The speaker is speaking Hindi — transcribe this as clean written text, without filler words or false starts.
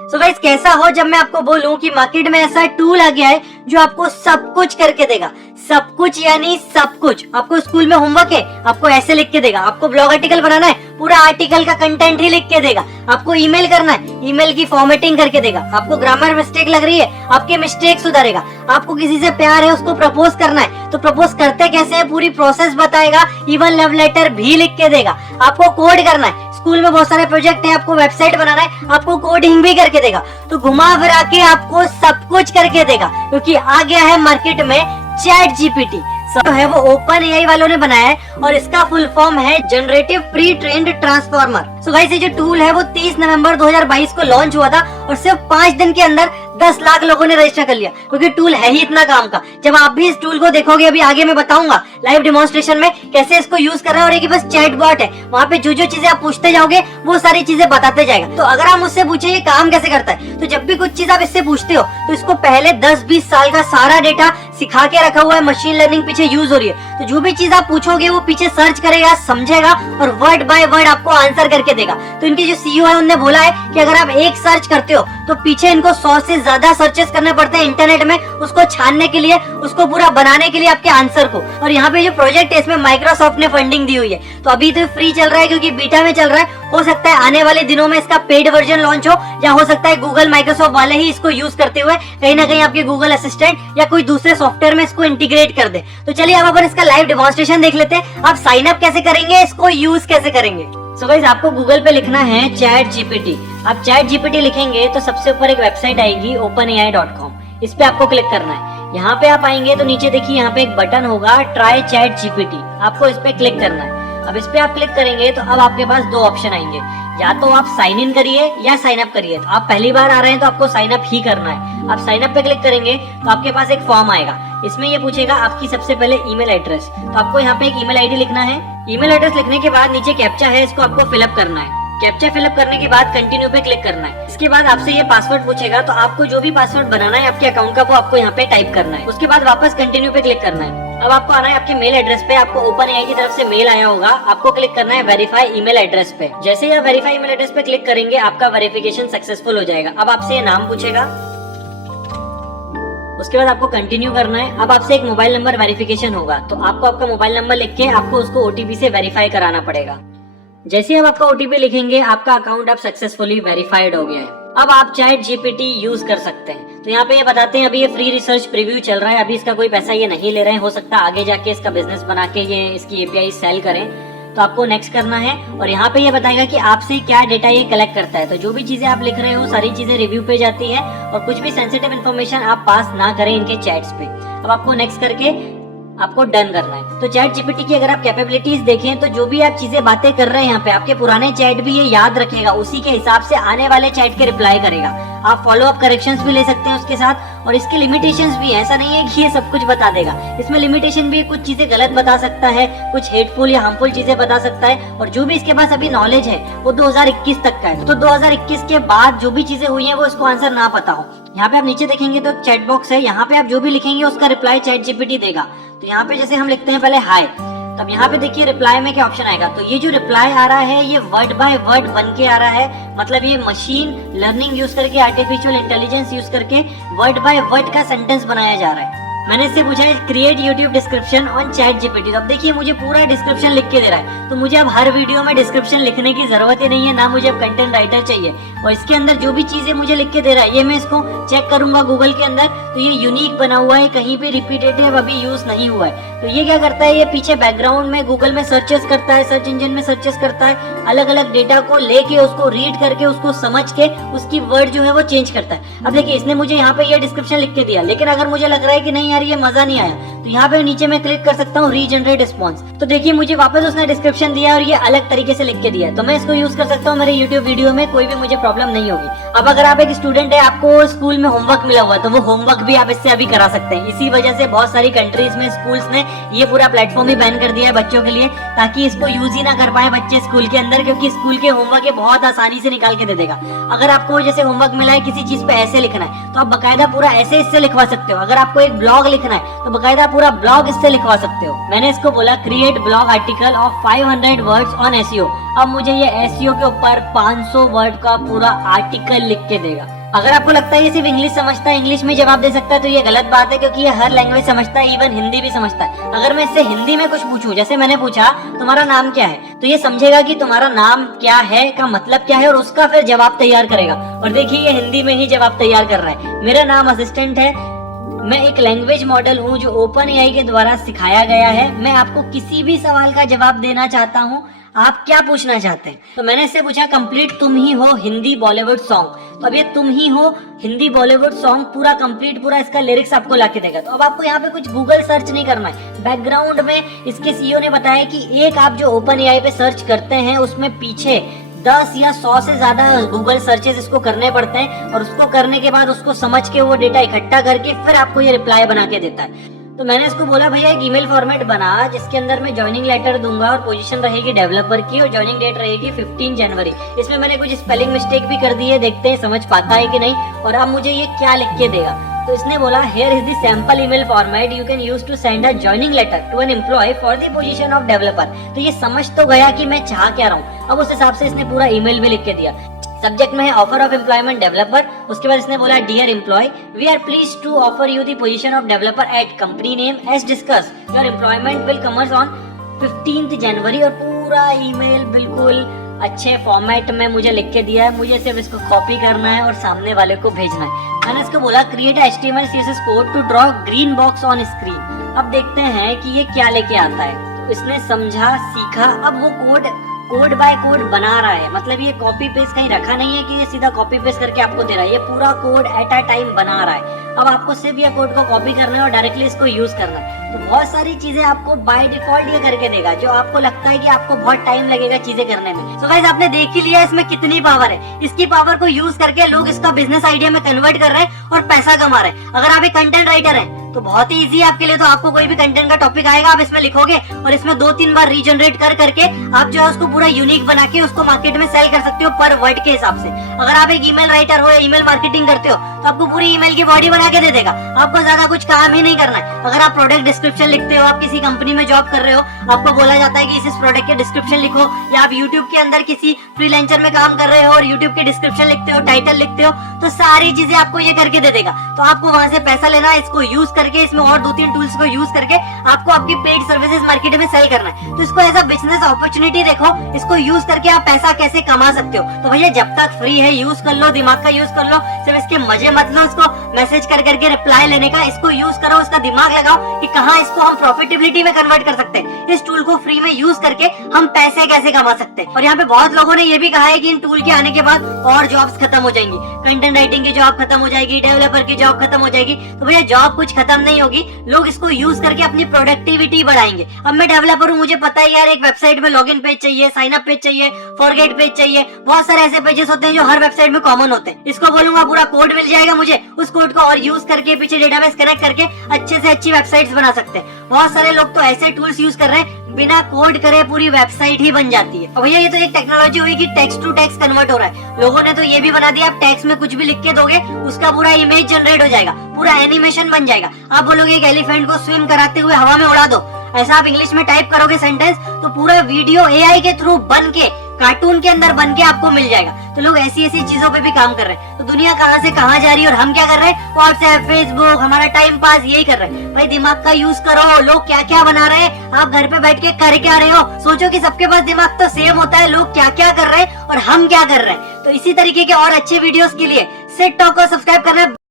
सो गाइस कैसा हो जब मैं आपको बोलूं कि मार्केट में ऐसा टूल आ गया है जो आपको सब कुछ करके देगा। सब कुछ यानी सब कुछ। आपको स्कूल में होमवर्क है, आपको ऐसे लिख के देगा। आपको ब्लॉग आर्टिकल बनाना है, पूरा आर्टिकल का कंटेंट ही लिख के देगा। आपको ईमेल करना है, ईमेल की फॉर्मेटिंग करके देगा। आपको ग्रामर मिस्टेक लग रही है, आपके मिस्टेक सुधारेगा। आपको किसी से प्यार है, उसको प्रपोज करना है तो प्रपोज करते कैसे है पूरी प्रोसेस बताएगा। इवन लव लेटर भी लिख के देगा। आपको कोड करना है, स्कूल में बहुत सारे प्रोजेक्ट है, आपको वेबसाइट बनाना है, आपको कोडिंग भी करके देगा। तो घुमा फिरा के आपको सब कुछ करके देगा, क्योंकि आ गया है मार्केट में चैट जीपीटी। सब है वो ओपन एआई वालों ने बनाया है और इसका फुल फॉर्म है generative pre trained transformer. So guys ये जो टूल है वो 30 नवंबर 2022 को लॉन्च हुआ था और सिर्फ 5 दिन के अंदर 10 लाख लोगों ने रजिस्टर कर लिया, क्योंकि टूल है ही इतना काम का। जब आप भी इस टूल को देखोगे, अभी आगे मैं बताऊंगा लाइव डेमोन्स्ट्रेशन में कैसे इसको यूज करना है। और एक बस चैट बॉट है, वहाँ पे जो जो चीजें आप पूछते जाओगे वो सारी चीजें बताते जाएगा। तो अगर आप मुझसे पूछे ये काम कैसे करता है, तो जब भी कुछ चीज आप इससे पूछते हो तो इसको पहले 10-20 साल का सारा डेटा सिखा के रखा हुआ है, मशीन लर्निंग पीछे यूज हो रही है। तो जो भी चीज आप पूछोगे वो पीछे सर्च करेगा, समझेगा और वर्ड बाय वर्ड आपको आंसर करके देगा। तो इनके जो सीईओ है उन्होंने बोला है कि अगर आप एक सर्च करते हो तो पीछे इनको 100 से ज्यादा सर्चेस करने पड़ते हैं इंटरनेट में, उसको छानने के लिए, उसको पूरा बनाने के लिए आपके आंसर को। और यहाँ पे जो प्रोजेक्ट है इसमें माइक्रोसॉफ्ट ने फंडिंग दी हुई है। तो अभी तो फ्री चल रहा है क्योंकि बीटा में चल रहा है। हो सकता है आने वाले दिनों में इसका पेड वर्जन लॉन्च हो, या हो सकता है गूगल माइक्रोसॉफ्ट वाले ही इसको यूज करते हुए कहीं ना कहीं आपके गूगल असिस्टेंट या कोई दूसरे सॉफ्टवेयर में इसको इंटीग्रेट कर दे। तो चलिए अब अपन इसका लाइव डेमोन्स्ट्रेशन देख लेते हैं। आप साइन अप कैसे करेंगे, इसको यूज कैसे करेंगे। सो गाइस आपको गूगल पे लिखना है चैट जीपीटी। आप चैट जीपीटी लिखेंगे तो सबसे ऊपर एक वेबसाइट आएगी openai.com। इस पे आपको क्लिक करना है। यहाँ पे आप आएंगे तो नीचे देखिए यहाँ पे एक बटन होगा ट्राई चैट जीपीटी, आपको इस पे क्लिक करना है। अब इस पे आप क्लिक करेंगे तो अब आपके पास 2 ऑप्शन आएंगे, या तो आप साइन इन करिए या साइन अप करिए। तो आप पहली बार आ रहे हैं तो आपको साइन अप ही करना है। आप साइन अप पे क्लिक करेंगे तो आपके पास एक फॉर्म आएगा, इसमें ये पूछेगा आपकी सबसे पहले ईमेल एड्रेस। तो आपको यहाँ पे एक ईमेल आईडी लिखना है। ईमेल एड्रेस लिखने के बाद नीचे कैप्चा है, इसको आपको फिलअप करना है। कैप्चा फिलअप करने के बाद कंटिन्यू पे क्लिक करना है। इसके बाद आपसे ये पासवर्ड पूछेगा, तो आपको जो भी पासवर्ड बनाना है आपके अकाउंट का वो आपको यहाँ पे टाइप करना है। उसके बाद वापस कंटिन्यू पे क्लिक करना है। अब आपको आना है आपके मेल एड्रेस पे, आपको ओपन एआई की तरफ से मेल आया होगा, आपको क्लिक करना है वेरीफाई ईमेल एड्रेस पे। जैसे ही आप वेरीफाई ईमेल एड्रेस पे क्लिक करेंगे आपका वेरिफिकेशन सक्सेसफुल हो जाएगा। अब आपसे ये नाम पूछेगा, उसके बाद आपको कंटिन्यू करना है। अब आपसे एक मोबाइल नंबर वेरिफिकेशन होगा, तो आपको आपका मोबाइल नंबर लिख के आपको उसको ओटीपी से वेरीफाई कराना पड़ेगा। जैसे ही आप आपका ओटीपी लिखेंगे आपका अकाउंट अब सक्सेसफुली वेरीफाइड हो गया है। अब आप चैट जीपीटी यूज कर सकते हैं। तो यहाँ पे ये बताते हैं अभी ये फ्री रिसर्च प्रीव्यू चल रहा है, अभी इसका कोई पैसा ये नहीं ले रहे हैं। हो सकता है आगे जाके इसका बिजनेस बना के ये इसकी एपीआई सेल करें। तो आपको नेक्स्ट करना है और यहाँ पे ये बताएगा कि आपसे क्या डेटा ये कलेक्ट करता है। तो जो भी चीजें आप लिख रहे हो सारी चीजें रिव्यू पे जाती है और कुछ भी सेंसिटिव इन्फॉर्मेशन आप पास ना करें इनके चैट्स पे। अब आपको नेक्स्ट करके आपको डन करना है। तो चैट जीपीटी की अगर आप कैपेबिलिटीज देखें तो जो भी आप चीजें बातें कर रहे हैं यहाँ पे, आपके पुराने चैट भी ये याद रखेगा, उसी के हिसाब से आने वाले चैट के रिप्लाई करेगा। आप फॉलो अप करेक्शंस भी ले सकते हैं उसके साथ, और इसके लिमिटेशंस भी है। ऐसा नहीं है कि ये सब कुछ बता देगा, इसमें लिमिटेशन भी है। कुछ चीजें गलत बता सकता है, कुछ हेटफुल या हार्मफुल चीजें बता सकता है। और जो भी इसके पास अभी नॉलेज है वो 2021 तक का है। तो 2021 के बाद जो भी चीजें हुई है वो इसको आंसर ना पता हो। यहाँ पे आप नीचे देखेंगे तो चैट बॉक्स है, यहाँ पे आप जो भी लिखेंगे उसका रिप्लाई चैट जीपीटी देगा। तो यहाँ पे जैसे हम लिखते हैं पहले हाय, तब यहाँ पे देखिए रिप्लाई में क्या ऑप्शन आएगा। तो ये जो रिप्लाई आ रहा है ये वर्ड बाय वर्ड बन के आ रहा है, मतलब ये मशीन लर्निंग यूज करके, आर्टिफिशियल इंटेलिजेंस यूज करके वर्ड बाय वर्ड का सेंटेंस बनाया जा रहा है। मैंने इससे पूछा है create YouTube description on chat GPT. तो अब देखिए मुझे पूरा डिस्क्रिप्शन लिख के दे रहा है। तो मुझे अब हर वीडियो में डिस्क्रिप्शन लिखने की जरूरत ही नहीं है, ना मुझे अब कंटेंट राइटर चाहिए। और इसके अंदर जो भी चीजें मुझे लिख के दे रहा है ये मैं इसको चेक करूंगा गूगल के अंदर, तो ये यूनिक बना हुआ है, कहीं पे रिपीटेटिव अभी यूज नहीं हुआ है। तो ये क्या करता है, ये पीछे बैकग्राउंड में गूगल में सर्चेस करता है, सर्च इंजन में सर्चेस करता है, अलग अलग डेटा को लेके उसको रीड करके उसको समझ के उसकी वर्ड जो है वो चेंज करता है। अब देखिए इसने मुझे यहाँ पे ये डिस्क्रिप्शन लिख के दिया, लेकिन अगर मुझे लग रहा है कि नहीं यार ये मजा नहीं आया, तो यहाँ पे नीचे मैं क्लिक कर सकता हूँ रीजनरेट रिस्पॉन्स। तो देखिए मुझे वापस उसने डिस्क्रिप्शन दिया और ये अलग तरीके से लिख के दिया, तो मैं इसको यूज कर सकता हूँ मेरे यूट्यूब वीडियो में, कोई भी मुझे प्रॉब्लम नहीं होगी। अब अगर आप एक स्टूडेंट है, आपको स्कूल में होमवर्क मिला हुआ, तो वो होमवर्क भी आप इससे अभी करा सकते हैं। इसी वजह से बहुत सारी कंट्रीज में स्कूल्स ने ये पूरा प्लेटफॉर्म ही बैन कर दिया है बच्चों के लिए, ताकि इसको यूज ही ना कर पाए बच्चे स्कूल के अंदर, क्योंकि स्कूल के होमवर्क ये बहुत आसानी से निकाल के दे देगा। अगर आपको जैसे होमवर्क मिला है किसी चीज पे ऐसे लिखना है, तो आप बकायदा पूरा ऐसे इससे लिखवा सकते हो। अगर आपको एक ब्लॉग लिखना है तो बकायदा पूरा ब्लॉग इससे लिखवा सकते हो। मैंने इसको बोला create blog article of 500 words on SEO. अब मुझे ये एसईओ के ऊपर 500 वर्ड का पूरा आर्टिकल लिख के देगा। अगर आपको लगता है ये सिर्फ इंग्लिश समझता है, इंग्लिश में जवाब दे सकता है, तो ये गलत बात है, क्योंकि ये हर लैंग्वेज समझता है, इवन हिंदी भी समझता है। अगर मैं इससे हिंदी में कुछ पूछूं, जैसे मैंने पूछा तुम्हारा नाम क्या है, तो ये समझेगा कि तुम्हारा नाम क्या है का मतलब क्या है और उसका फिर जवाब तैयार करेगा। और देखिए ये हिंदी में ही जवाब तैयार कर रहा है। मेरा नाम असिस्टेंट है, मैं एक लैंग्वेज मॉडल हूँ जो ओपन एआई के द्वारा सिखाया गया है। मैं आपको किसी भी सवाल का जवाब देना चाहता हूँ, आप क्या पूछना चाहते हैं। तो मैंने इससे पूछा कंप्लीट तुम ही हो हिंदी बॉलीवुड सॉन्ग। तो अब ये तुम ही हो हिंदी बॉलीवुड सॉन्ग पूरा कंप्लीट, पूरा इसका लिरिक्स आपको लाके देगा। तो अब आपको यहाँ पे कुछ गूगल सर्च नहीं करना है। बैकग्राउंड में इसके सीईओ ने बताया कि एक आप जो ओपन एआई पे सर्च करते हैं उसमें पीछे 10 या 100 से ज्यादा गूगल सर्चेस इसको करने पड़ते हैं, और उसको करने के बाद उसको समझ के वो डेटा इकट्ठा करके फिर आपको ये रिप्लाई बना के देता है। तो मैंने इसको बोला भैया एक ईमेल फॉर्मेट बना जिसके अंदर मैं ज्वाइनिंग लेटर दूंगा और पोजीशन रहेगी डेवलपर की और ज्वाइनिंग डेट रहेगी 15 जनवरी। इसमें मैंने कुछ स्पेलिंग मिस्टेक भी कर दी है, देखते हैं समझ पाता है कि नहीं। और अब मुझे ये क्या लिख के देगा, तो इसने बोला here is the sample email format you can use to send a joining letter to an employee for the position of developer. तो ये समझ तो गया कि मैं चाह क्या रहा हूँ। अब उस हिसाब से इसने पूरा ईमेल भी लिख के दिया। सब्जेक्ट में है ऑफर ऑफ एम्प्लॉयमेंट डेवलपर। उसके बाद इसने बोला dear employee we are please to offer you the position of developer at company name as discuss your employment will commence on 15 January. और पूरा ईमेल बिल्कुल अच्छे फॉर्मेट में मुझे लिख के दिया है। मुझे सिर्फ इसको कॉपी करना है और सामने वाले को भेजना है। मैंने इसको बोला create HTML CSS code to draw green box on screen. अब देखते हैं कि ये क्या लेके आता है। तो इसने समझा, सीखा, अब वो कोड बाय कोड बना रहा है। मतलब ये कॉपी पेस्ट कहीं रखा नहीं है कि ये सीधा कॉपी पेस्ट करके आपको दे रहा है, ये पूरा कोड एट अ टाइम बना रहा है। अब आपको सिर्फ ये कोड को कॉपी करना है और डायरेक्टली इसको यूज करना है। तो बहुत सारी चीजें आपको बाय डिफॉल्ट ये करके देगा जो आपको लगता है कि आपको बहुत टाइम लगेगा चीजें करने में। सो गाइस आपने देख ही लिया इसमें कितनी पावर है। इसकी पावर को यूज करके लोग इसका बिजनेस आइडिया में कन्वर्ट कर रहे हैं और पैसा कमा रहे हैं। अगर आप एक कंटेंट राइटर हैं तो बहुत ही इजी है आपके लिए। तो आपको कोई भी कंटेंट का टॉपिक आएगा, आप इसमें लिखोगे और इसमें 2-3 बार रीजनरेट करके आप जो है उसको पूरा यूनिक बना के उसको मार्केट में सेल कर सकते हो पर वर्ड के हिसाब से। अगर आप एक ईमेल राइटर हो या ईमेल मार्केटिंग करते हो तो आपको पूरी ईमेल की बॉडी बना के दे देगा, आपको ज्यादा कुछ काम ही नहीं करना है। अगर आप प्रोडक्ट डिस्क्रिप्शन लिखते हो, आप किसी कंपनी में जॉब कर रहे हो, आपको बोला जाता है कि इस प्रोडक्ट के डिस्क्रिप्शन लिखो, या आप यूट्यूब के अंदर किसी फ्रीलांसर में काम कर रहे हो और यूट्यूब के डिस्क्रिप्शन लिखते हो, टाइटल लिखते हो, तो सारी चीजें आपको ये करके दे देगा। तो आपको वहां से पैसा लेना है, इसको यूज करके, इसमें और 2-3 टूल्स को यूज करके आपको आपकी पेड सर्विसेज मार्केट में सेल करना है। तो इसको एज अ बिजनेस अपॉर्चुनिटी देखो, इसको यूज करके आप पैसा कैसे कमा सकते हो। तो भैया जब तक फ्री है यूज कर लो, दिमाग का यूज कर लो, सिर्फ इसके मजे मत लो, इसको मैसेज कर करके रिप्लाई लेने का, इसको यूज करो, उसका दिमाग लगाओ कि कहाँ इसको हम प्रॉफिटेबिलिटी में कन्वर्ट कर सकते हैं। इस टूल को फ्री में यूज करके हम पैसे कैसे कमा सकते हैं। और यहाँ पे बहुत लोगों ने ये भी कहा है कि इन टूल के आने के बाद और जॉब्स खत्म हो जाएंगी, कंटेंट राइटिंग की जॉब खत्म हो जाएगी, डेवलपर की जॉब खत्म हो जाएगी। तो भैया जॉब कुछ खत्म नहीं होगी, लोग इसको यूज करके अपनी प्रोडक्टिविटी बढ़ाएंगे। अब मैं डेवलपर हूँ, मुझे पता है यार एक वेबसाइट में लॉगिन पेज चाहिए, साइन अप पेज चाहिए, फॉरगेट पेज चाहिए, बहुत सारे ऐसे पेजेस होते हैं जो हर वेबसाइट में कॉमन होते हैं। इसको बोलूंगा पूरा कोड मिल जाएगा मुझे, उस कोड को और यूज करके पीछे डेटाबेस कनेक्ट करके अच्छे से अच्छी वेबसाइट्स बना सकते हैं। बहुत सारे लोग तो ऐसे टूल्स यूज कर रहे हैं बिना कोड करे पूरी वेबसाइट ही बन जाती है। और भैया ये तो एक टेक्नोलॉजी हुई कि टेक्स्ट टू टेक्स्ट कन्वर्ट हो रहा है। लोगों ने तो ये भी बना दिया, आप टेक्स्ट में कुछ भी लिख के दोगे उसका पूरा इमेज जनरेट हो जाएगा, पूरा एनिमेशन बन जाएगा। आप बोलोगे एक एलिफेंट को स्विम कराते हुए हवा में उड़ा दो, ऐसा आप इंग्लिश में टाइप करोगे सेंटेंस तो पूरा वीडियो एआई के थ्रू बन के कार्टून के अंदर बन के आपको मिल जाएगा। तो लोग ऐसी ऐसी चीजों पे भी काम कर रहे हैं। तो दुनिया कहाँ से कहाँ जा रही है और हम क्या कर रहे हैं, व्हाट्सएप, फेसबुक, हमारा टाइम पास यही कर रहे हैं। भाई दिमाग का यूज करो, लोग क्या क्या बना रहे हैं, आप घर पे बैठ के कर क्या रहे हो। सोचो कि सबके पास दिमाग तो सेम होता है, लोग क्या क्या कर रहे हैं और हम क्या कर रहे हैं। तो इसी तरीके के और अच्छे वीडियोस के लिए सेट टॉक को सब्सक्राइब करना